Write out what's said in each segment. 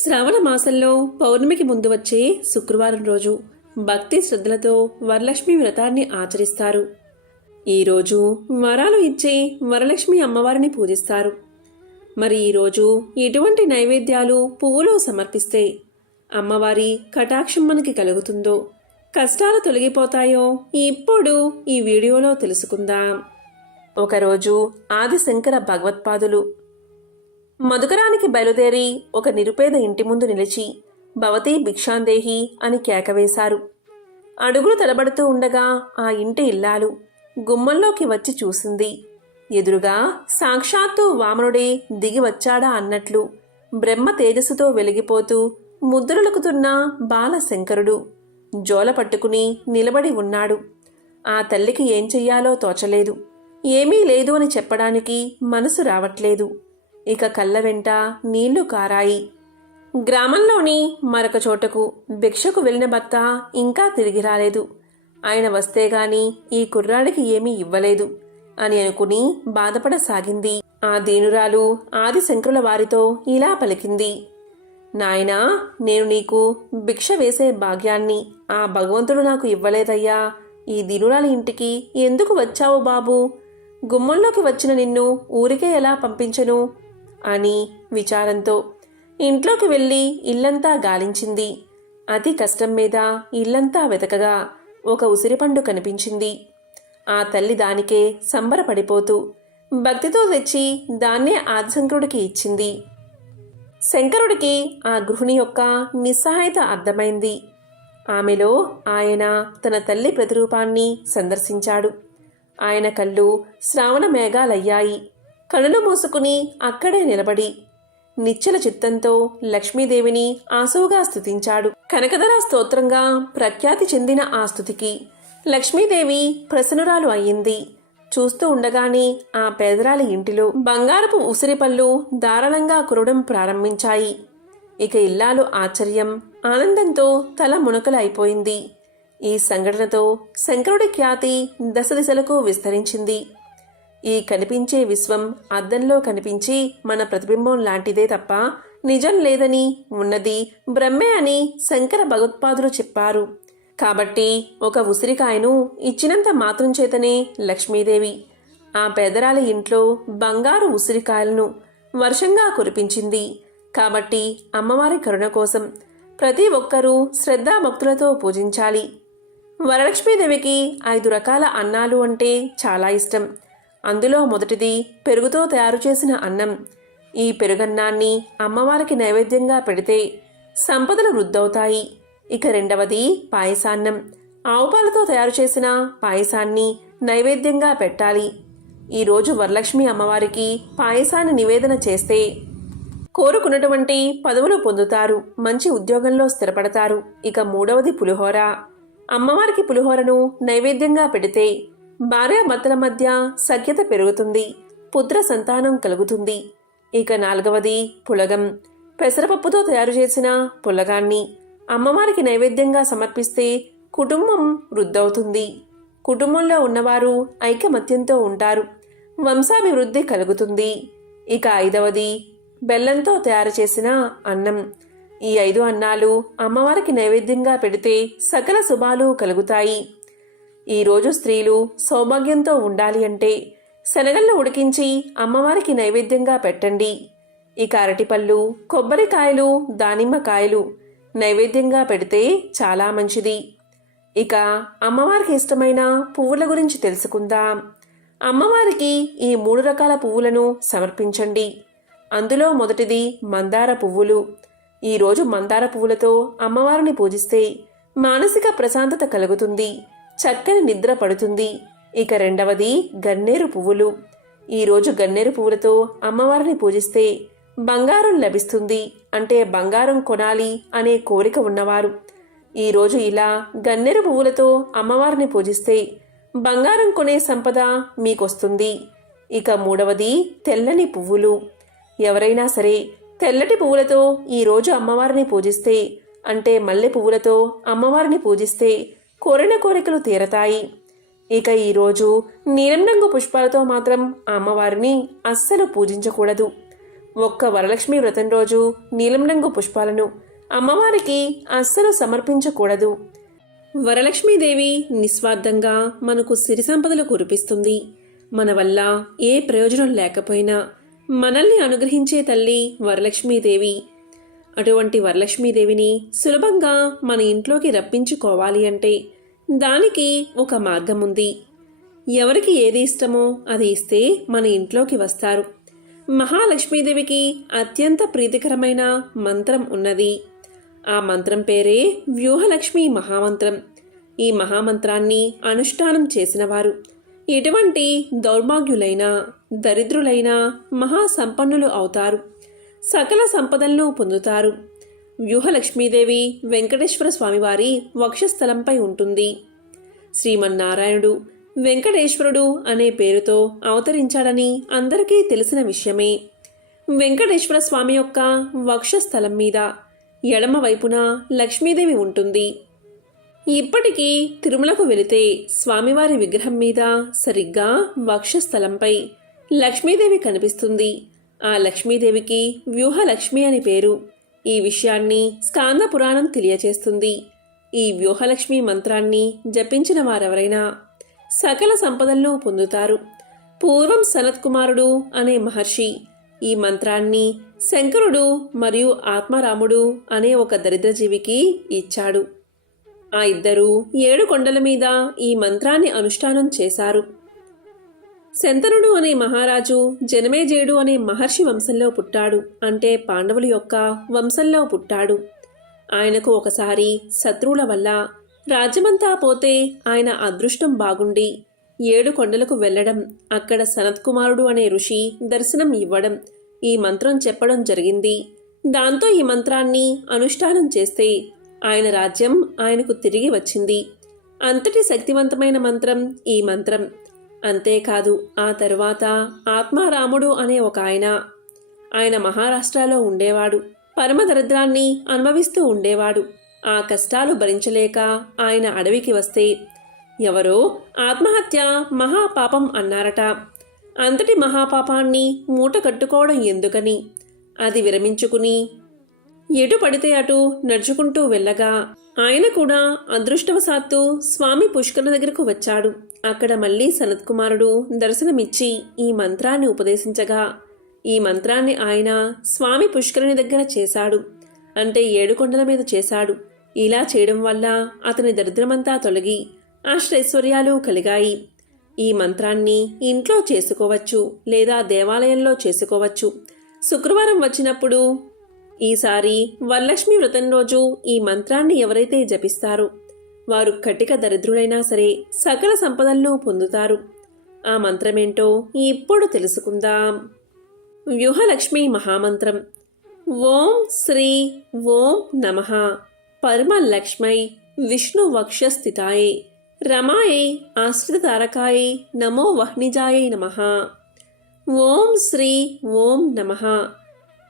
శ్రావణ మాసంలో పౌర్ణమికి ముందు వచ్చే శుక్రవారం రోజు భక్తి శ్రద్ధలతో వరలక్ష్మి వ్రతాన్ని ఆచరిస్తారు. ఈరోజు వరాలు ఇచ్చే వరలక్ష్మి అమ్మవారిని పూజిస్తారు. మరి ఈరోజు ఎటువంటి నైవేద్యాలు పువ్వులు సమర్పిస్తే అమ్మవారి కటాక్షం మనకి కలుగుతుందో కష్టాలు తొలగిపోతాయో ఇప్పుడు ఈ వీడియోలో తెలుసుకుందాం. ఒకరోజు ఆదిశంకర భగవత్పాదులు మధుకరానికి బయలుదేరి ఒక నిరుపేద ఇంటి ముందు నిలిచి భవతి భిక్షాందేహి అని కేకవేశారు. అడుగులు తలబడుతూ ఉండగా ఆ ఇంటి ఇల్లాలు గుమ్మంలోకి వచ్చి చూసింది. ఎదురుగా సాక్షాత్తు వామనుడే దిగి వచ్చాడా అన్నట్లు బ్రహ్మ తేజస్సుతో వెలిగిపోతూ ముద్రలుకుతున్న బాలశంకరుడు జోల పట్టుకుని నిలబడి ఉన్నాడు. ఆ తల్లికి ఏం చెయ్యాలో తోచలేదు. ఏమీ లేదు అని చెప్పడానికి మనసు రావట్లేదు. ఇక కళ్ళ వెంట నీళ్ళు కారాయి. గ్రామంలోని మరొక చోటకు భిక్షకు వెళ్ళిన భర్త ఇంకా తిరిగి రాలేదు. ఆయన వస్తే గాని ఈ కుర్రాడికి ఏమీ ఇవ్వలేదు అని అనుకుని బాధపడసాగింది. ఆ దీనురాలు ఆదిశంకరుల వారితో ఇలా పలికింది. నాయనా నేను నీకు భిక్ష వేసే భాగ్యాన్ని ఆ భగవంతుడు నాకు ఇవ్వలేదయ్యా. ఈ దీనురాలి ఇంటికి ఎందుకు వచ్చావు బాబు? గుమ్మంలోకి వచ్చిన నిన్ను ఊరికే ఎలా పంపించను? అని విచారంతో ఇంట్లోకి వెళ్ళి ఇల్లంతా గాలించింది. అతి కష్టం మీద ఇల్లంతా వెతకగా ఒక ఉసిరిపండు కనిపించింది. ఆ తల్లి దానికే సంబరపడిపోతూ భక్తితో తెచ్చి దాన్నే ఆదిశంకరుడికి ఇచ్చింది. శంకరుడికి ఆ గృహిణి యొక్క నిస్సహాయత అర్థమైంది. ఆమెలో ఆయన తన తల్లి ప్రతిరూపాన్ని సందర్శించాడు. ఆయన కళ్ళు శ్రావణ మేఘాలయ్యాయి. కనులు మూసుకుని అక్కడే నిలబడి నిచ్చల చిత్తంతో లక్ష్మీదేవిని ఆసువుగా స్థుతించాడు. కనకధర స్తోత్రంగా ప్రఖ్యాతి చెందిన ఆ స్థుతికి లక్ష్మీదేవి ప్రసన్నురాలు అయ్యింది. చూస్తూ ఉండగానే ఆ పేదరాలి ఇంటిలో బంగారపు ఉసిరిపళ్ళు దారుణంగా కురవడం ప్రారంభించాయి. ఇక ఇల్లాలు ఆశ్చర్యం ఆనందంతో తల మునకలైపోయింది. ఈ సంఘటనతో శంకరుడి ఖ్యాతి దశ దిశలకు విస్తరించింది. ఈ కనిపించే విశ్వం అద్దంలో కనిపించి మన ప్రతిబింబం లాంటిదే తప్ప నిజం లేదని ఉన్నది బ్రహ్మే అని శంకర భగవత్పాదులు చెప్పారు. కాబట్టి ఒక ఉసిరికాయను ఇచ్చినంత మాత్రం చేతనే లక్ష్మీదేవి. ఆ పేదరాలి ఇంట్లో బంగారు ఉసిరికాయలను వర్షంగా కురిపించింది. కాబట్టి అమ్మవారి కరుణ కోసం ప్రతి ఒక్కరూ శ్రద్ధాభక్తులతో పూజించాలి. వరలక్ష్మీదేవికి ఐదు రకాల అన్నాలు అంటే చాలా ఇష్టం. అందులో మొదటిది పెరుగుతో తయారు చేసిన అన్నం. ఈ పెరుగన్నాన్ని అమ్మవారికి నైవేద్యంగా పెడితే సంపదలు వృద్ధవుతాయి. ఇక రెండవది పాయసాన్నం. ఆవు పాలతో తయారు చేసిన పాయసాన్ని నైవేద్యంగా పెట్టాలి. ఈరోజు వరలక్ష్మి అమ్మవారికి పాయసాన్ని నివేదన చేస్తే కోరుకున్నటువంటి పదవులు పొందుతారు. మంచి ఉద్యోగంలో స్థిరపడతారు. ఇక మూడవది పులిహోర. అమ్మవారికి పులిహోరను నైవేద్యంగా పెడితే భార్యాభర్తల మధ్య సఖ్యత పెరుగుతుంది పుత్ర సంతానం కలుగుతుంది. ఇక నాలుగవది పులగం. పెసరపప్పుతో తయారు చేసిన పులగాన్ని అమ్మవారికి నైవేద్యంగా సమర్పిస్తే కుటుంబం వృద్ధవుతుంది. కుటుంబంలో ఉన్నవారు ఐకమత్యంతో ఉంటారు. వంశాభివృద్ధి కలుగుతుంది. ఇక ఐదవది బెల్లంతో తయారు చేసిన అన్నం. ఈ ఐదు అన్నాలు అమ్మవారికి నైవేద్యంగా పెడితే సకల శుభాలు కలుగుతాయి. ఈరోజు స్త్రీలు సౌభాగ్యంతో ఉండాలి అంటే శనగల్లో ఉడికించి అమ్మవారికి నైవేద్యంగా పెట్టండి. ఇక అరటిపళ్ళు కొబ్బరికాయలు దానిమ్మకాయలు నైవేద్యంగా పెడితే చాలా మంచిది. ఇక అమ్మవారికి ఇష్టమైన పువ్వుల గురించి తెలుసుకుందాం. అమ్మవారికి ఈ మూడు రకాల పువ్వులను సమర్పించండి. అందులో మొదటిది మందార పువ్వులు. ఈరోజు మందార పువ్వులతో అమ్మవారిని పూజిస్తే మానసిక ప్రశాంతత కలుగుతుంది. చక్కని నిద్ర పడుతుంది. ఇక రెండవది గన్నేరు పువ్వులు. ఈరోజు గన్నేరు పువ్వులతో అమ్మవారిని పూజిస్తే బంగారం లభిస్తుంది. అంటే బంగారం కొనాలి అనే కోరిక ఉన్నవారు. ఈరోజు ఇలా గన్నేరు పువ్వులతో అమ్మవారిని పూజిస్తే బంగారం కొనే సంపద మీకొస్తుంది. ఇక మూడవది తెల్లని పువ్వులు. ఎవరైనా సరే తెల్లటి పువ్వులతో ఈరోజు అమ్మవారిని పూజిస్తే అంటే మల్లె పువ్వులతో అమ్మవారిని పూజిస్తే కోరిన కోరికలు తీరతాయి. ఇక ఈరోజు నీలం రంగు పుష్పాలతో మాత్రం అమ్మవారిని అస్సలు పూజించకూడదు. ఒక్క వరలక్ష్మి వ్రతం రోజు నీలం రంగు పుష్పాలను అమ్మవారికి అస్సలు సమర్పించకూడదు. వరలక్ష్మీదేవి నిస్వార్థంగా మనకు సిరి సంపదలు కురిపిస్తుంది. మన వల్ల ఏ ప్రయోజనం లేకపోయినా మనల్ని అనుగ్రహించే తల్లి వరలక్ష్మీదేవి. అటువంటి వరలక్ష్మీదేవిని సులభంగా మన ఇంట్లోకి రప్పించుకోవాలి అంటే దానికి ఒక మార్గం ఉంది ఎవరికి ఏది ఇష్టమో అది ఇస్తే మన ఇంట్లోకి వస్తారు. మహాలక్ష్మీదేవికి అత్యంత ప్రీతికరమైన మంత్రం ఉన్నది. ఆ మంత్రం పేరే వ్యూహలక్ష్మి మహామంత్రం. ఈ మహామంత్రాన్ని అనుష్ఠానం చేసినవారు. ఎటువంటి దౌర్భాగ్యులైన దరిద్రులైన మహాసంపన్నులు అవుతారు. సకల సంపదలను పొందుతారు. వ్యూహలక్ష్మీదేవి వెంకటేశ్వర స్వామివారి వక్షస్థలంపై ఉంటుంది. శ్రీమన్నారాయణుడు వెంకటేశ్వరుడు అనే పేరుతో అవతరించాడని అందరికీ తెలిసిన విషయమే. వెంకటేశ్వర స్వామి యొక్క వక్షస్థలం మీద ఎడమ వైపున లక్ష్మీదేవి ఉంటుంది. ఇప్పటికీ తిరుమలకు వెళితే స్వామివారి విగ్రహం మీద సరిగ్గా వక్షస్థలంపై లక్ష్మీదేవి కనిపిస్తుంది. ఆ లక్ష్మీదేవికి వ్యూహలక్ష్మి అని పేరు. ఈ విషయాన్ని స్కాంద పురాణం తెలియచేస్తుంది. ఈ వ్యూహలక్ష్మి మంత్రాన్ని జపించిన వారెవరైనా సకల సంపదలను పొందుతారు. పూర్వం సనత్కుమారుడు అనే మహర్షి ఈ మంత్రాన్ని శంకరుడు మరియు ఆత్మారాముడు అనే ఒక దరిద్రజీవికి ఇచ్చాడు. ఆ ఇద్దరూ ఏడు కొండల మీద ఈ మంత్రాన్ని అనుష్ఠానం చేశారు. శంతనుడు అనే మహారాజు జనమేజేయుడు అనే మహర్షి వంశంలో పుట్టాడు. అంటే పాండవుల యొక్క వంశంలో పుట్టాడు. ఆయనకు ఒకసారి శత్రువుల వల్ల రాజ్యమంతా పోతే ఆయన అదృష్టం బాగుండి ఏడు కొండలకు వెళ్ళడం అక్కడ సనత్కుమారుడు అనే ఋషి దర్శనం ఇవ్వడం ఈ మంత్రం చెప్పడం జరిగింది. దాంతో ఈ మంత్రాన్ని అనుష్ఠానం చేస్తే ఆయన రాజ్యం ఆయనకు తిరిగి వచ్చింది. అంతటి శక్తివంతమైన మంత్రం ఈ మంత్రం. అంతేకాదు ఆ తరువాత ఆత్మారాముడు అనే ఒక ఆయన. ఆయన మహారాష్ట్రలో ఉండేవాడు. పరమ దరిద్రాన్ని అనుభవిస్తూ ఉండేవాడు. ఆ కష్టాలు భరించలేక ఆయన అడవికి వస్తే ఎవరో ఆత్మహత్య మహాపాపం అన్నారట. అంతటి మహాపాపాన్ని మూట కట్టుకోవడం ఎందుకని? అది విరమించుకుని ఎటు పడితే అటు నడుచుకుంటూ వెళ్ళగా ఆయన కూడా అదృష్టవశాత్తు స్వామి పుష్కర దగ్గరకు వచ్చాడు. అక్కడ మళ్ళీ సనత్కుమారుడు దర్శనమిచ్చి ఈ మంత్రాన్ని ఉపదేశించగా ఈ మంత్రాన్ని ఆయన స్వామి పుష్కరుని దగ్గర చేశాడు. అంటే ఏడుకొండల మీద చేశాడు. ఇలా చేయడం వల్ల అతని దరిద్రమంతా తొలగి అష్టైశ్వర్యాలు కలిగాయి. ఈ మంత్రాన్ని ఇంట్లో చేసుకోవచ్చు లేదా దేవాలయంలో చేసుకోవచ్చు. శుక్రవారం వచ్చినప్పుడు ఈసారి వరలక్ష్మి వ్రతం రోజు ఈ మంత్రాన్ని ఎవరైతే జపిస్తారో వారు కటిక దరిద్రులైనా సరే సకల సంపదలను పొందుతారు. ఆ మంత్రమేంటో ఇప్పుడు తెలుసుకుందాం. వ్యూహలక్ష్మి మహామంత్రం. ఓం శ్రీ ఓం నమ. పరమలక్ష్మై విష్ణు వక్షస్థితాయే. రమాయే ఆశ్రిత తారకాయే నమో వహ్నిజాయే నమ. ఓం శ్రీ ఓం నమ.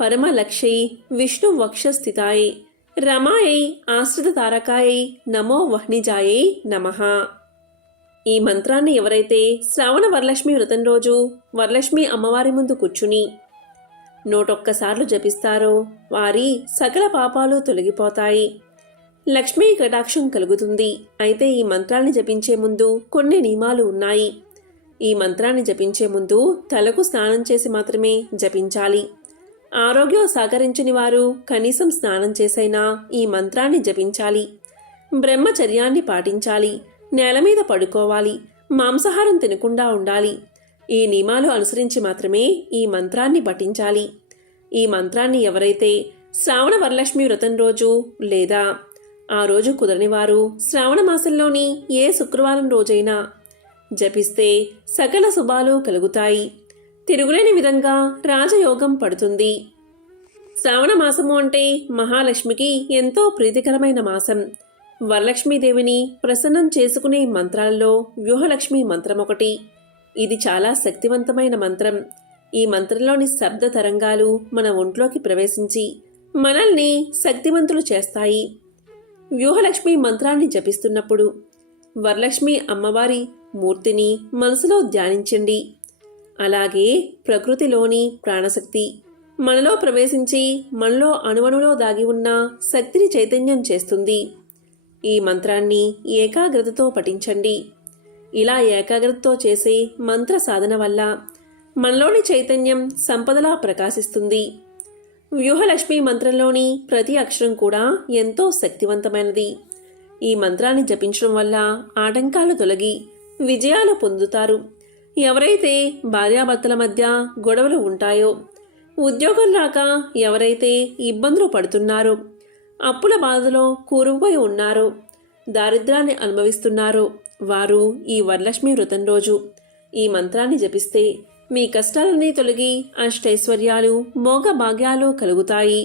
పరమలక్షై విష్ణు వక్షస్థితాయే. రమాయై ఆశ్రిత తారకాయై నమో వహ్నిజాయై నమ. ఈ మంత్రాన్ని ఎవరైతే శ్రావణ వరలక్ష్మి వ్రతం రోజు వరలక్ష్మి అమ్మవారి ముందు కూర్చుని నూటొక్కసార్లు జపిస్తారో వారి సకల పాపాలు తొలగిపోతాయి. లక్ష్మీ కటాక్షం కలుగుతుంది. అయితే ఈ మంత్రాన్ని జపించే ముందు కొన్ని నియమాలు ఉన్నాయి. ఈ మంత్రాన్ని జపించే ముందు తలకు స్నానం చేసి మాత్రమే జపించాలి. ఆరోగ్యం సహకరించని వారు కనీసం స్నానం చేసైనా ఈ మంత్రాన్ని జపించాలి. బ్రహ్మచర్యాన్ని పాటించాలి. నేల మీద పడుకోవాలి. మాంసాహారం తినకుండా ఉండాలి. ఈ నియమాలు అనుసరించి మాత్రమే ఈ మంత్రాన్ని పఠించాలి. ఈ మంత్రాన్ని ఎవరైతే శ్రావణ వరలక్ష్మి వ్రతం రోజు లేదా ఆ రోజు కుదరని వారు శ్రావణ మాసంలోని ఏ శుక్రవారం రోజైనా జపిస్తే సకల శుభాలు కలుగుతాయి. తిరుగులేని విధంగా రాజయోగం పడుతుంది. శ్రావణ మాసము అంటే మహాలక్ష్మికి ఎంతో ప్రీతికరమైన మాసం. వరలక్ష్మీదేవిని ప్రసన్నం చేసుకునే మంత్రాల్లో వ్యూహలక్ష్మి మంత్రం ఒకటి. ఇది చాలా శక్తివంతమైన మంత్రం. ఈ మంత్రంలోని శబ్ద తరంగాలు మన ఒంట్లోకి ప్రవేశించి మనల్ని శక్తివంతులు చేస్తాయి. వ్యూహలక్ష్మి మంత్రాన్ని జపిస్తున్నప్పుడు వరలక్ష్మి అమ్మవారి మూర్తిని మనసులో ధ్యానించండి. అలాగే ప్రకృతిలోని ప్రాణశక్తి. మనలో ప్రవేశించి మనలో అణువణులో దాగి ఉన్న శక్తిని చైతన్యం చేస్తుంది. ఈ మంత్రాన్ని ఏకాగ్రతతో పఠించండి. ఇలా ఏకాగ్రతతో చేసే మంత్ర సాధన వల్ల మనలోని చైతన్యం సంపదలా ప్రకాశిస్తుంది. వ్యూహలక్ష్మి మంత్రంలోని ప్రతి అక్షరం కూడా ఎంతో శక్తివంతమైనది. ఈ మంత్రాన్ని జపించడం వల్ల ఆటంకాలు తొలగి విజయాలు పొందుతారు. ఎవరైతే భార్యాభర్తల మధ్య గొడవలు ఉంటాయో ఉద్యోగం రాక ఎవరైతే ఇబ్బందులు పడుతున్నారో అప్పుల బాధలో కూరుకుపోయి ఉన్నారో దారిద్రాన్ని అనుభవిస్తున్నారో వారు ఈ వరలక్ష్మి వ్రతం రోజు ఈ మంత్రాన్ని జపిస్తే మీ కష్టాలన్నీ తొలగి అష్టైశ్వర్యాలు మోగ భాగ్యాలు కలుగుతాయి.